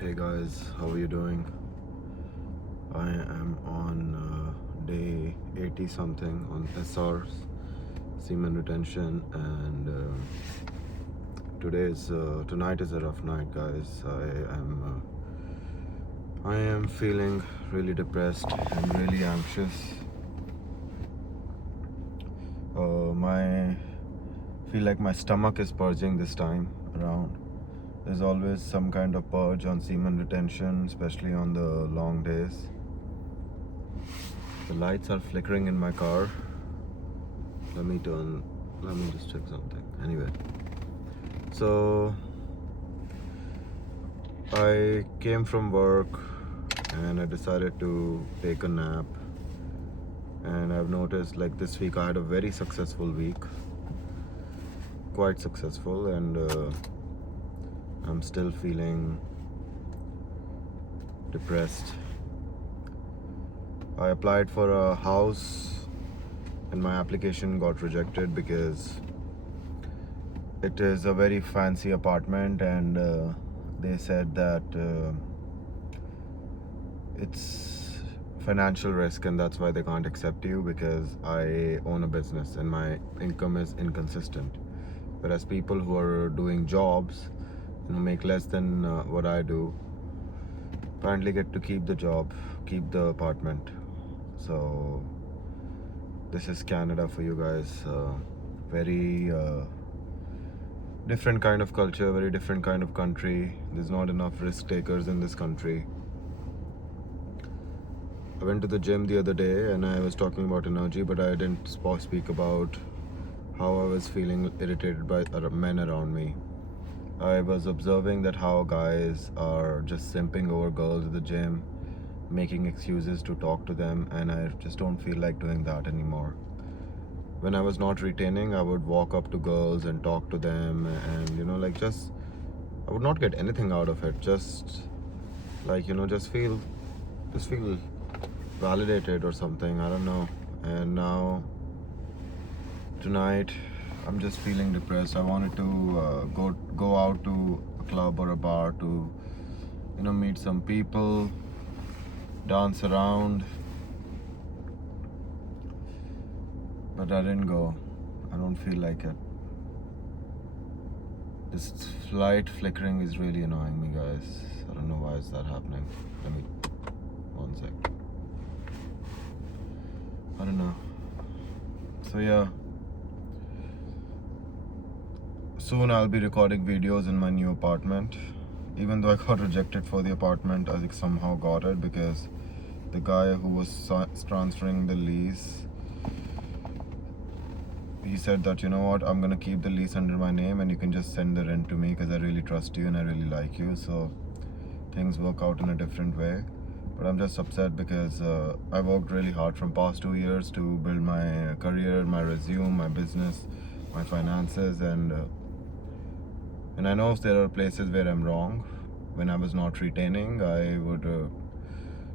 Hey guys, how are you doing? I am on day 80 something on SR's semen retention, and tonight is a rough night, guys. I am feeling really depressed and really anxious. My feel like my stomach is purging this time around. There's always some kind of purge on semen retention, especially on the long days. The lights are flickering in my car. Let me just check something. Anyway, so I came from work and I decided to take a nap. And I've noticed like this week I had a very successful week, quite successful, and I'm still feeling depressed. I applied for a house and my application got rejected because it is a very fancy apartment, and they said that it's financial risk and that's why they can't accept you, because I own a business and my income is inconsistent. Whereas people who are doing jobs, make less than what I do, apparently get to keep the job, keep the apartment. So this is Canada for you guys. Very different kind of culture, very different kind of country. There's not enough risk takers in this country. I went to the gym the other day and I was talking about energy, but I didn't speak about how I was feeling irritated by men around me. I was observing that how guys are just simping over girls at the gym, making excuses to talk to them, and I just don't feel like doing that anymore. When I was not retaining, I would walk up to girls and talk to them, and I would not get anything out of it. Just just feel validated or something. I don't know. And now tonight, I'm just feeling depressed. I wanted to go out to a club or a bar to meet some people, dance around, but I didn't go. I don't feel like it. This light flickering is really annoying me, guys. I don't know why is that happening. Let me, one sec. I don't know. So yeah, soon I'll be recording videos in my new apartment. Even though I got rejected for the apartment, I somehow got it because the guy who was transferring the lease, he said that, you know what, I'm gonna keep the lease under my name and you can just send the rent to me because I really trust you and I really like you. So things work out in a different way. But I'm just upset because I worked really hard from past 2 years to build my career, my resume, my business, my finances, and I know if there are places where I'm wrong. When I was not retaining, I would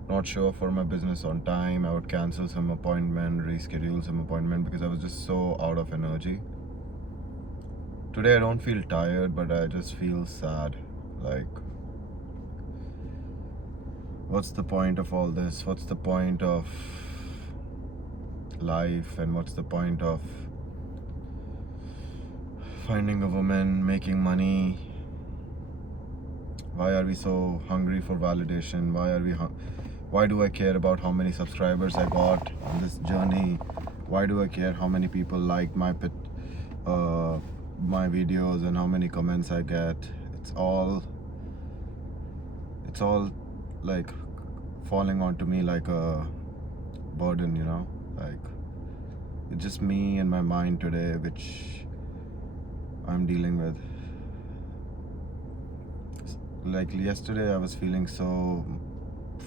not show up for my business on time. I would cancel some appointment, reschedule some appointment because I was just so out of energy. Today I don't feel tired, but I just feel sad. Like, what's the point of all this? What's the point of life? And what's the point of finding a woman, making money? Why are we so hungry for validation? Why do I care about how many subscribers I got on this journey? Why do I care how many people liked my videos and how many comments I get? It's all like falling onto me like a burden, like it's just me and my mind today, which I'm dealing with. Like yesterday I was feeling so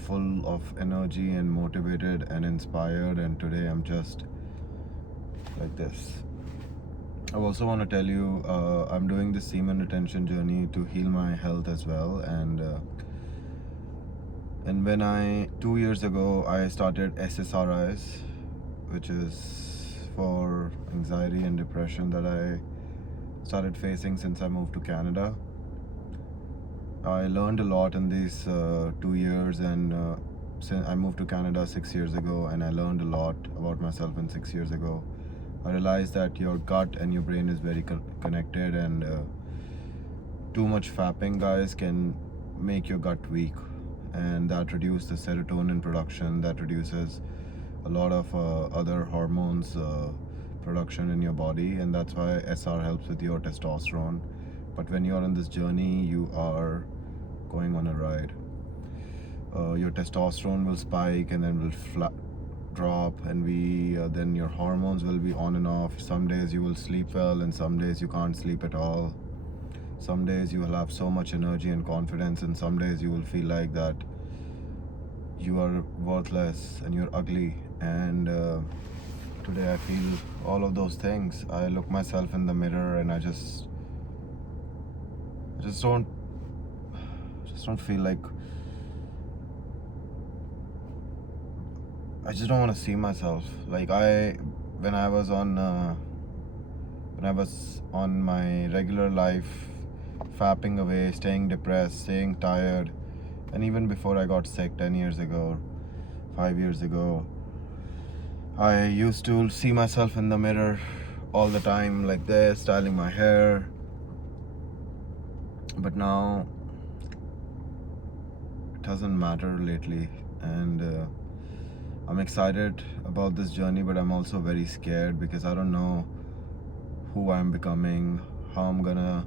full of energy and motivated and inspired, and today I'm just like this. I also want to tell you, I'm doing this semen retention journey to heal my health as well, and when 2 years ago I started SSRIs, which is for anxiety and depression that I started facing since I moved to Canada. I learned a lot in these 2 years, and since I moved to Canada 6 years ago, and I learned a lot about myself in 6 years ago. I realized that your gut and your brain is very connected, and too much fapping, guys, can make your gut weak, and that reduces the serotonin production, that reduces a lot of other hormones production in your body, and that's why SR helps with your testosterone. But when you're on this journey, you are going on a ride. Your testosterone will spike and then will drop, and then your hormones will be on and off. Some days you will sleep well, and some days you can't sleep at all. Some days you will have so much energy and confidence, and some days you will feel like that you are worthless and you're ugly. And today I feel all of those things. I look myself in the mirror and I just don't feel like, I just don't want to see myself. Like when I was on my regular life, fapping away, staying depressed, staying tired, and even before I got sick 10 years ago, 5 years ago, I used to see myself in the mirror all the time like this, styling my hair. But now it doesn't matter lately, and I'm excited about this journey, but I'm also very scared because I don't know who I'm becoming, how I'm gonna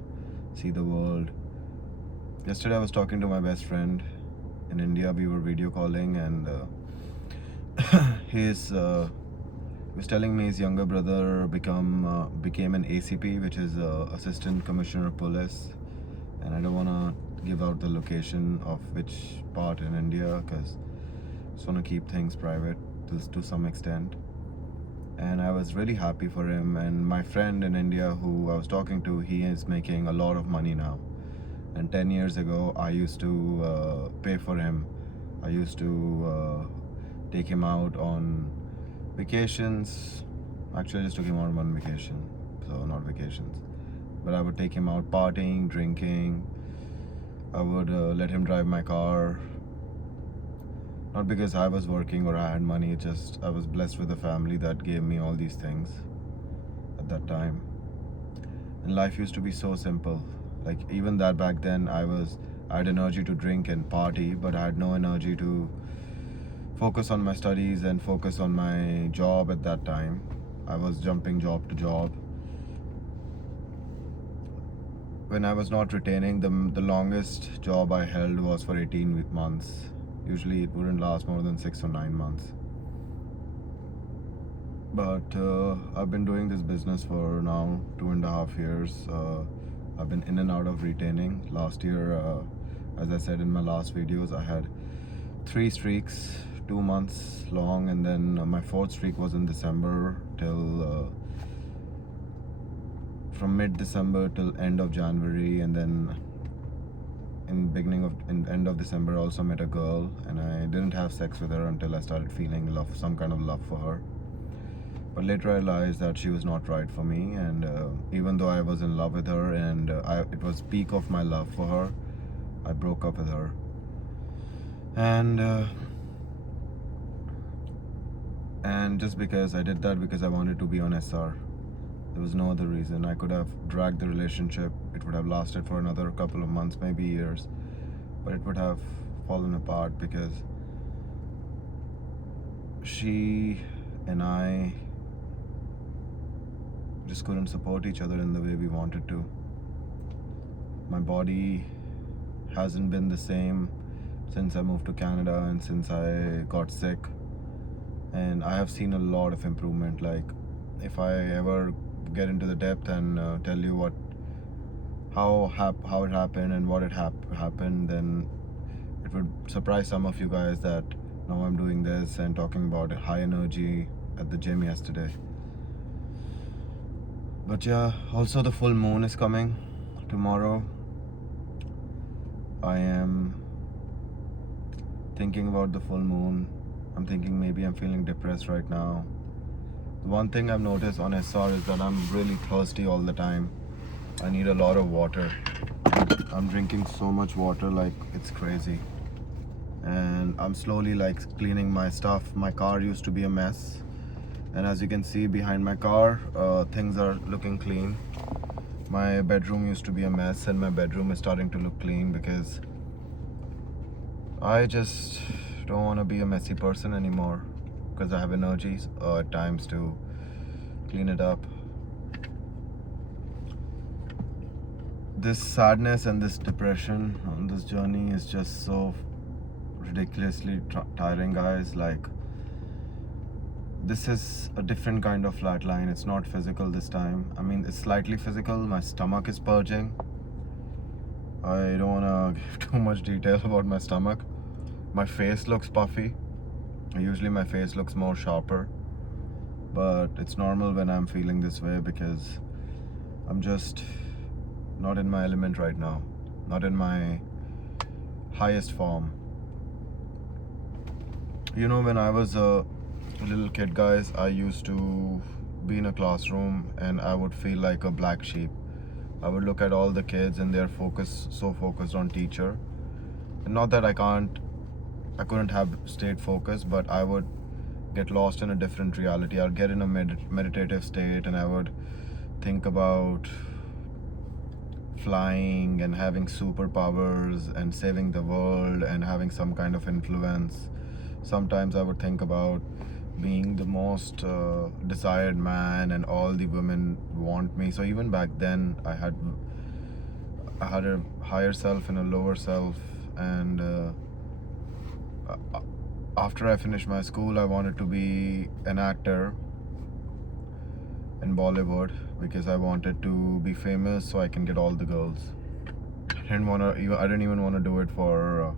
see the world. Yesterday I was talking to my best friend in India. We were video calling, and he was telling me his younger brother became an ACP, which is Assistant Commissioner of Police, and I don't want to give out the location of which part in India because I just want to keep things private to some extent. And I was really happy for him. And my friend in India who I was talking to, he is making a lot of money now. And 10 years ago, I used to pay for him. I used to take him out on vacations. Actually, I just took him out on one vacation, so not vacations. But I would take him out partying, drinking. I would let him drive my car. Not because I was working or I had money, just I was blessed with a family that gave me all these things at that time. And life used to be so simple. Like even that back then, I had energy to drink and party, but I had no energy to focus on my studies and focus on my job at that time. I was jumping job to job. When I was not retaining, the longest job I held was for 18 months. Usually it wouldn't last more than 6 or 9 months. But I've been doing this business for now 2.5 years. I've been in and out of retaining. Last year, as I said in my last videos, I had 3 streaks, 2 months long, and then my 4th streak was in December till from mid-December till end of January, and then in end of December I also met a girl, and I didn't have sex with her until I started feeling some kind of love for her. But later I realized that she was not right for me, and even though I was in love with her and it was peak of my love for her, I broke up with her. And just because I did that because I wanted to be on SR. There was no other reason. I could have dragged the relationship. It would have lasted for another couple of months, maybe years, but it would have fallen apart because she and I just couldn't support each other in the way we wanted to. My body hasn't been the same since I moved to Canada and since I got sick, and I have seen a lot of improvement. Like if I ever get into the depth and tell you how it happened and what happened, then it would surprise some of you guys that now I'm doing this and talking about high energy at the gym yesterday. But yeah, also the full moon is coming tomorrow. I am thinking about the full moon. I'm thinking maybe I'm feeling depressed right now. The one thing I've noticed on SR is that I'm really thirsty all the time. I need a lot of water. I'm drinking so much water, like it's crazy. And I'm slowly like cleaning my stuff. My car used to be a mess, and as you can see behind my car, things are looking clean. My bedroom used to be a mess, and my bedroom is starting to look clean because I just don't want to be a messy person anymore, because I have energies at times to clean it up. This sadness and this depression on this journey is just so ridiculously tiring, guys. Like, this is a different kind of flatline. It's not physical this time. I mean, it's slightly physical. My stomach is purging. I don't want to give too much detail about my stomach. My face looks puffy. Usually my face looks more sharper, but it's normal when I'm feeling this way because I'm just not in my element right now, not in my highest form. You know, when I was a little kid, guys, I used to be in a classroom and I would feel like a black sheep. I would look at all the kids and they're so focused on teacher. And not that I couldn't have stayed focused, but I would get lost in a different reality. I'd get in a meditative state and I would think about flying and having superpowers and saving the world and having some kind of influence. Sometimes I would think about being the most desired man and all the women want me. So even back then I had a higher self and a lower self, and after I finished my school I wanted to be an actor in Bollywood because I wanted to be famous so I can get all the girls. I didn't even want to do it for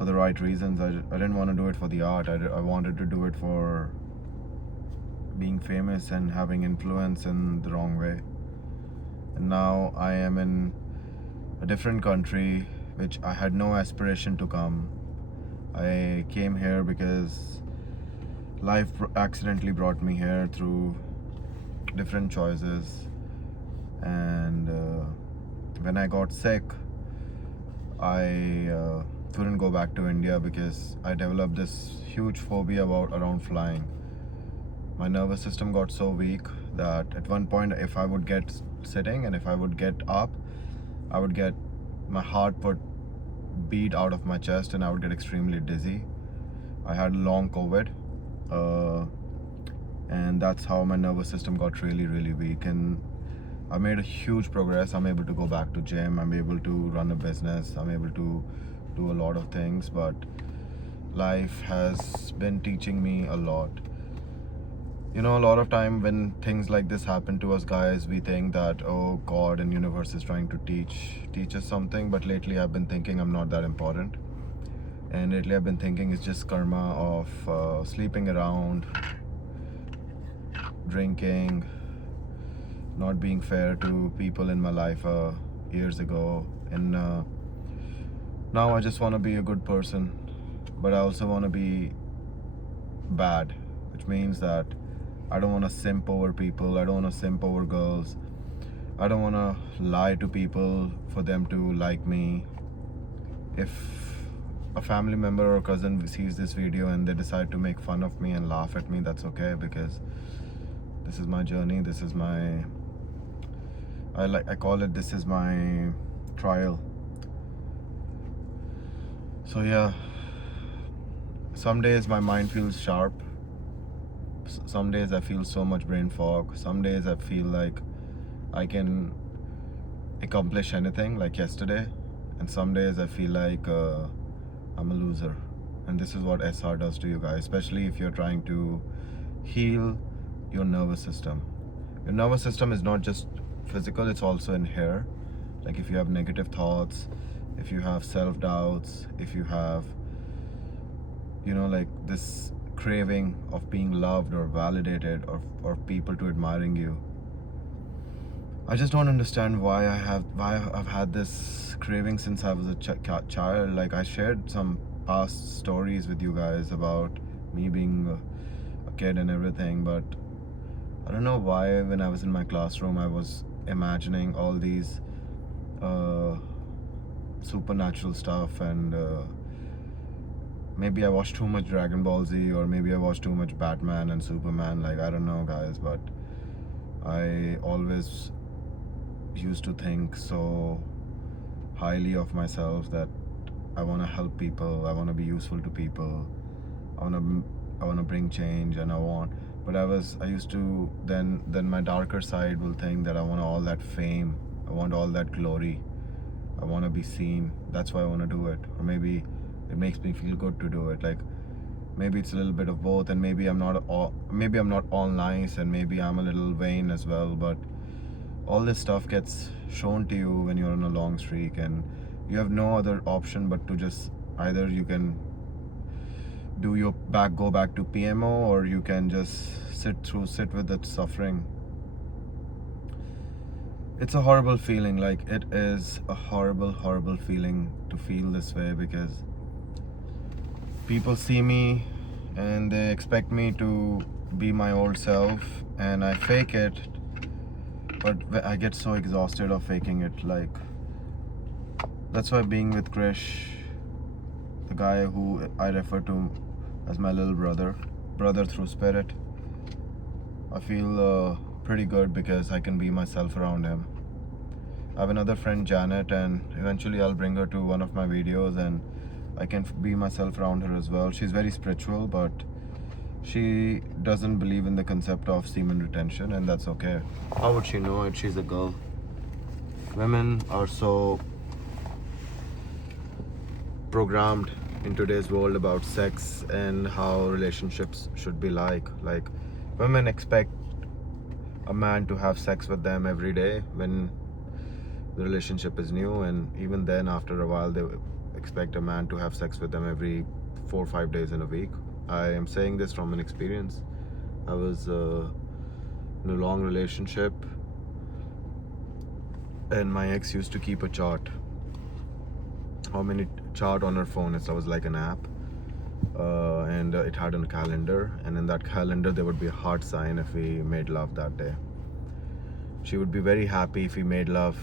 the right reasons. I didn't want to do it for the art. I wanted to do it for being famous and having influence in the wrong way. And now I am in a different country which I had no aspiration to come. I came here because life accidentally brought me here through different choices, and when I got sick I couldn't go back to India because I developed this huge phobia around flying. My nervous system got so weak that at one point if I would get sitting and if I would get up, I would get my heart would beat out of my chest and I would get extremely dizzy. I had long COVID, and that's how my nervous system got really weak, and I made a huge progress. I'm able to go back to gym, I'm able to run a business, I'm able to do a lot of things, but life has been teaching me a lot. You know, a lot of time when things like this happen to us, guys, we think that, oh, God and universe is trying to teach us something, but lately I've been thinking I'm not that important. And lately I've been thinking it's just karma of sleeping around, drinking, not being fair to people in my life years ago, and now I just want to be a good person, but I also want to be bad, which means that I don't want to simp over people, I don't want to simp over girls, I don't want to lie to people for them to like me. If a family member or cousin sees this video and they decide to make fun of me and laugh at me, that's okay, because this is my journey, this is my, I call it, this is my trial. So yeah, some days my mind feels sharp, some days I feel so much brain fog, some days I feel like I can accomplish anything, like yesterday, and some days I feel like I'm a loser. And this is what SR does to you guys, especially if you're trying to heal your nervous system. Your nervous system is not just physical, it's also in here. Like if you have negative thoughts, if you have self-doubts, if you have, you know, like this craving of being loved or validated, or people to admiring you. I just don't understand why I've had this craving since I was a child. Like I shared some past stories with you guys about me being a kid and everything, but I don't know why when I was in my classroom I was imagining all these uh, supernatural stuff, and maybe I watched too much Dragon Ball Z, or maybe I watched too much Batman and Superman. Like, I don't know, guys, but I always used to think so highly of myself that I want to help people, I want to be useful to people, I want to bring change, and but I used to, then my darker side will think that I want all that fame, I want all that glory, I want to be seen. That's why I want to do it. Or maybe it makes me feel good to do it. Like, maybe it's a little bit of both, and maybe I'm not all nice, and maybe I'm a little vain as well. But all this stuff gets shown to you when you're on a long streak, and you have no other option but to just, either you can go back to PMO, or you can just sit with that suffering. It's a horrible feeling. Like, it is a horrible feeling to feel this way, because people see me and they expect me to be my old self, and I fake it, but I get so exhausted of faking it. Like, that's why being with Krish, the guy who I refer to as my little brother through spirit, I feel pretty good, because I can be myself around him. I have another friend, Janet, and eventually I'll bring her to one of my videos, and I can be myself around her as well. She's very spiritual, but she doesn't believe in the concept of semen retention, and that's okay. How would she know it? She's a girl. Women are so programmed in today's world about sex and how relationships should be like. Like, women expect a man to have sex with them every day when the relationship is new, and even then, after a while, they expect a man to have sex with them every 4 or 5 days in a week. I am saying this from an experience. I was in a long relationship, and my ex used to keep a chart. How many chart on her phone? It was like an app, and it had a calendar, and in that calendar there would be a heart sign if we made love that day. She would be very happy if we made love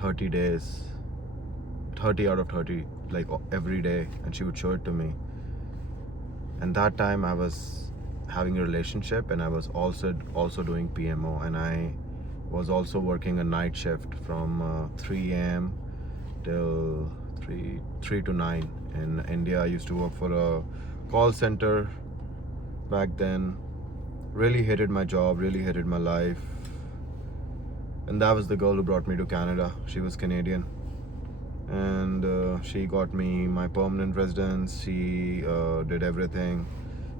30 days, 30 out of 30, like every day, and she would show it to me. And that time I was having a relationship, and I was also doing PMO, and I was also working a night shift from 3 a.m. till 3 to 9 in India. I used to work for a call center back then. Really hated my job, really hated my life. And that was the girl who brought me to Canada. She was Canadian, and she got me my permanent residence. She did everything.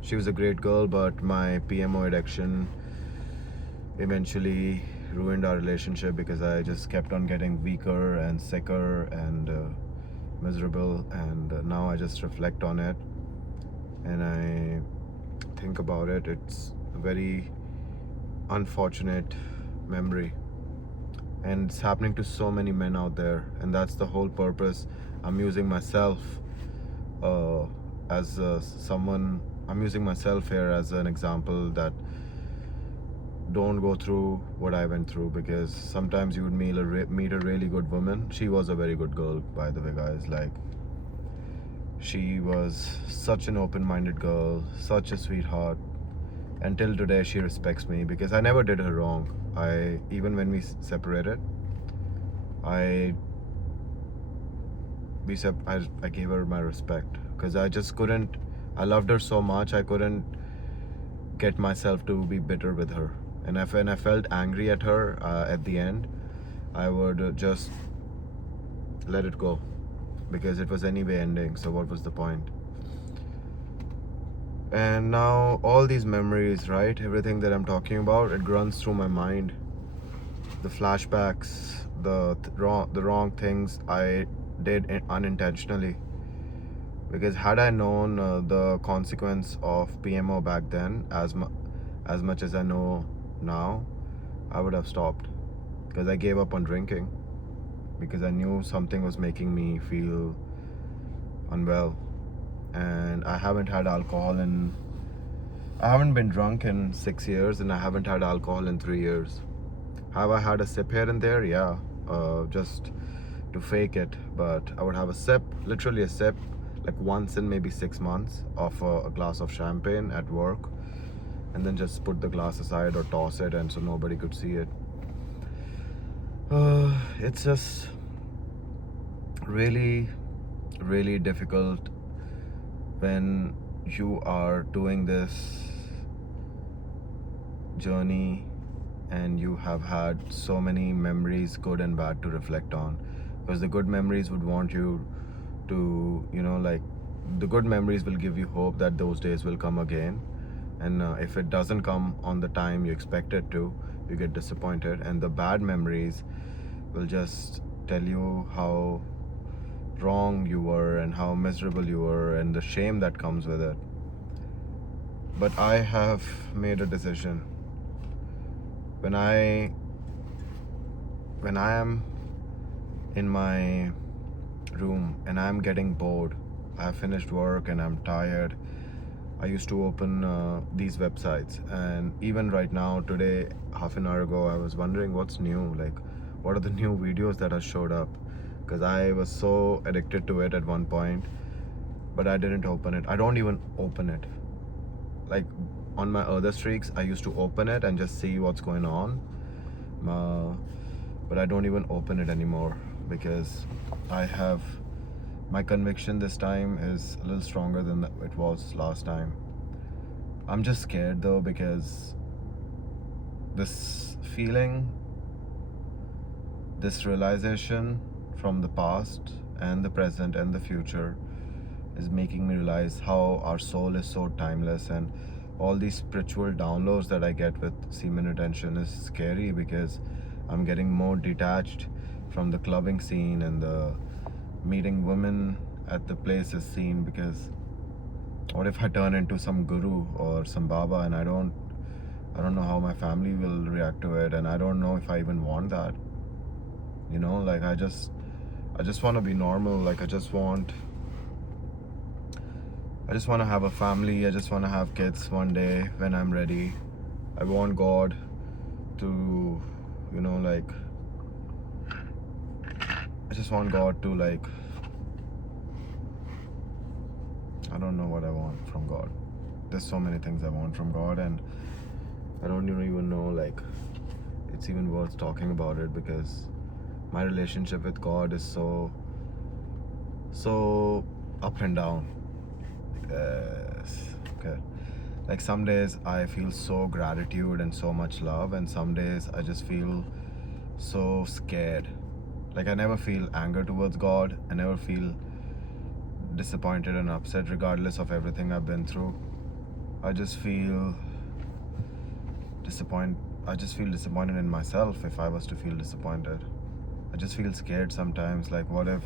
She was a great girl, but my PMO addiction eventually ruined our relationship, because I just kept on getting weaker and sicker and miserable. And now I just reflect on it, and I think about it. It's a very unfortunate memory, and it's happening to so many men out there, and that's the whole purpose. I'm using myself as someone. I'm using myself here as an example that don't go through what I went through, because sometimes you would meet a really good woman. She was a very good girl, by the way, guys. Like, she was such an open-minded girl, such a sweetheart. Until today, she respects me, because I never did her wrong. Even when we separated, I gave her my respect, because I just couldn't. I loved her so much, I couldn't get myself to be bitter with her. And when I felt angry at her at the end, I would just let it go, because it was anyway ending. So what was the point? And now all these memories, right? Everything that I'm talking about, it runs through my mind. The flashbacks, the wrong things I did unintentionally. Because had I known the consequence of PMO back then as much as I know now, I would have stopped. Because I gave up on drinking, because I knew something was making me feel unwell. And I haven't been drunk in 6 years, and I haven't had alcohol in 3 years. Have I had a sip here and there? Yeah. just to fake it. But I would have a sip, literally a sip, like once in maybe 6 months of a glass of champagne at work, and then just put the glass aside or toss it, and so nobody could see it. It's just really, really difficult when you are doing this journey and you have had so many memories, good and bad, to reflect on. Because the good memories would want you to, like, the good memories will give you hope that those days will come again. And if it doesn't come on the time you expect it to, you get disappointed. And the bad memories will just tell you how wrong you were and how miserable you were and the shame that comes with it. But I have made a decision. When I am in my room and I'm getting bored, I have finished work and I'm tired, I used to open these websites. And even right now, today, half an hour ago, I was wondering what's new, like what are the new videos that have showed up, because I was so addicted to it at one point, but I didn't open it. I don't even open it. Like on my other streaks, I used to open it and just see what's going on, but I don't even open it anymore because I have, my conviction this time is a little stronger than it was last time. I'm just scared though, because this feeling, this realization from the past and the present and the future is making me realize how our soul is so timeless. And all these spiritual downloads that I get with semen retention is scary, because I'm getting more detached from the clubbing scene and the meeting women at the places scene. Because what if I turn into some guru or some baba, and I don't know how my family will react to it, and I don't know if I even want that. Like I just want to be normal. Like I just want to have a family. I just want to have kids one day when I'm ready. I want God to, like, I just want God to, like, I don't know what I want from God. There's so many things I want from God, and I don't even know, like, it's even worth talking about it, because my relationship with God is so up and down. Yes. Okay. Like some days I feel so gratitude and so much love, and some days I just feel so scared. Like I never feel anger towards God. I never feel disappointed and upset regardless of everything I've been through. I just feel disappointed in myself if I was to feel disappointed. I just feel scared sometimes. Like what if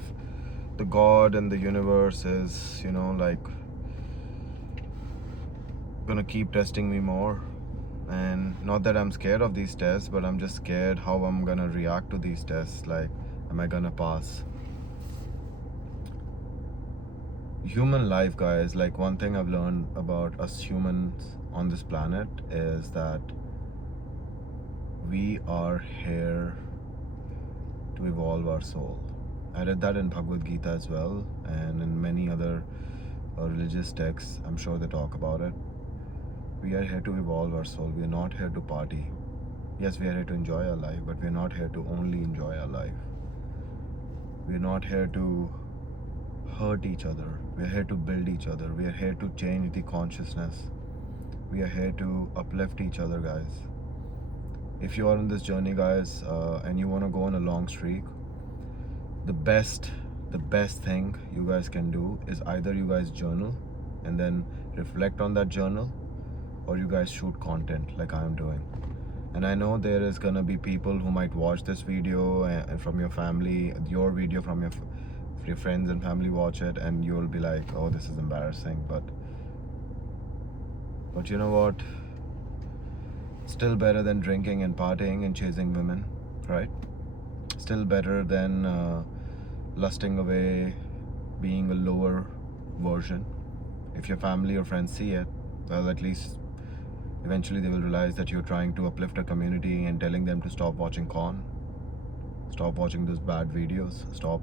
the God and the universe is, like, gonna keep testing me more? And not that I'm scared of these tests, but I'm just scared how I'm gonna react to these tests. Like, am I gonna pass? Human life, guys, like one thing I've learned about us humans on this planet is that we are here to evolve our soul. I read that in Bhagavad Gita as well, and in many other religious texts. I'm sure they talk about it. We are here to evolve our soul. We are not here to party. Yes, we are here to enjoy our life, but we are not here to only enjoy our life. We are not here to hurt each other. We are here to build each other. We are here to change the consciousness. We are here to uplift each other, guys. If you are on this journey, guys, and you want to go on a long streak, the best thing you guys can do is either you guys journal and then reflect on that journal, or you guys shoot content like I am doing. And I know there is gonna be people who might watch this video and from your family, your video from your friends and family watch it, and you'll be like, oh, this is embarrassing. But you know what? Still better than drinking and partying and chasing women, right? Still better than lusting away, being a lower version. If your family or friends see it, well, at least eventually they will realize that you're trying to uplift a community and telling them to stop watching porn. Stop watching those bad videos. Stop,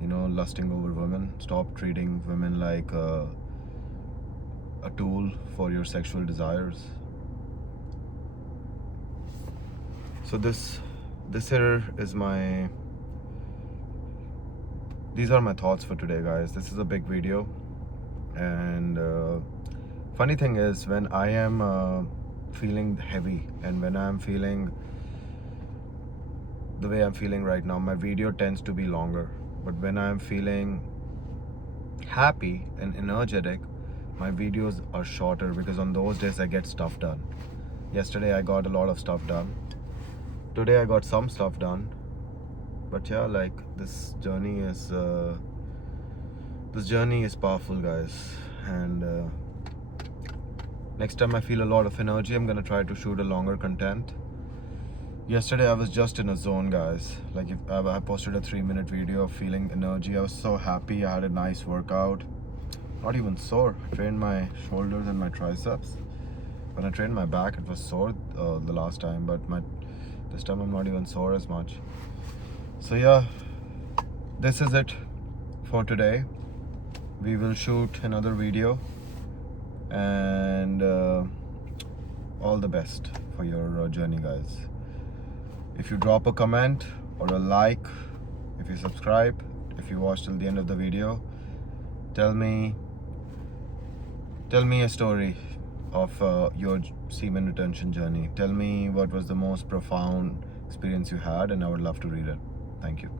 lusting over women. Stop treating women like a tool for your sexual desires. So this here is these are my thoughts for today, guys. This is a big video, and funny thing is, when I am feeling heavy and when I'm feeling the way I'm feeling right now, my video tends to be longer. But when I'm feeling happy and energetic, my videos are shorter, because on those days I get stuff done. Yesterday I got a lot of stuff done. Today I got some stuff done. But yeah, like, this journey is powerful, guys. And next time I feel a lot of energy, I'm gonna try to shoot a longer content. Yesterday I was just in a zone, guys. Like, if I posted a 3-minute video of feeling energy. I was so happy. I had a nice workout. Not even sore. I trained my shoulders and my triceps. When I trained my back, it was sore the last time, but this time I'm not even sore as much. So yeah, this is it for today. We will shoot another video, and all the best for your journey, guys. If you drop a comment or a like, if you subscribe, if you watch till the end of the video, tell me a story of your semen retention journey. Tell me what was the most profound experience you had, and I would love to read it. Thank you.